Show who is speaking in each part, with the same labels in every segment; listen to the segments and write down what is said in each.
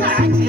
Speaker 1: time.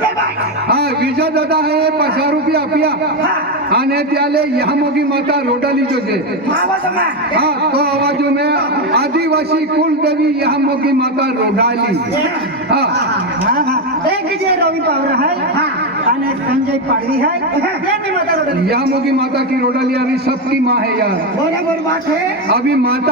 Speaker 2: હા
Speaker 3: visa દાદા હે પચાસ રૂપિયા
Speaker 2: આપ્યા અને
Speaker 3: ત્યારે યામોગી માતા રોડા લીધો છે
Speaker 2: હા
Speaker 3: તો અવાજો મેં આદિવાસી કુલ દેવી યામોગી માતા રોડાલી
Speaker 2: હા એક જે રવિ પાવરા હે અને संजय पाड़वी है माता रोडाली यहाँ
Speaker 3: मोगी माता की रोडाली अभी सबकी माँ है यार
Speaker 2: बराबर बात है
Speaker 3: अभी माता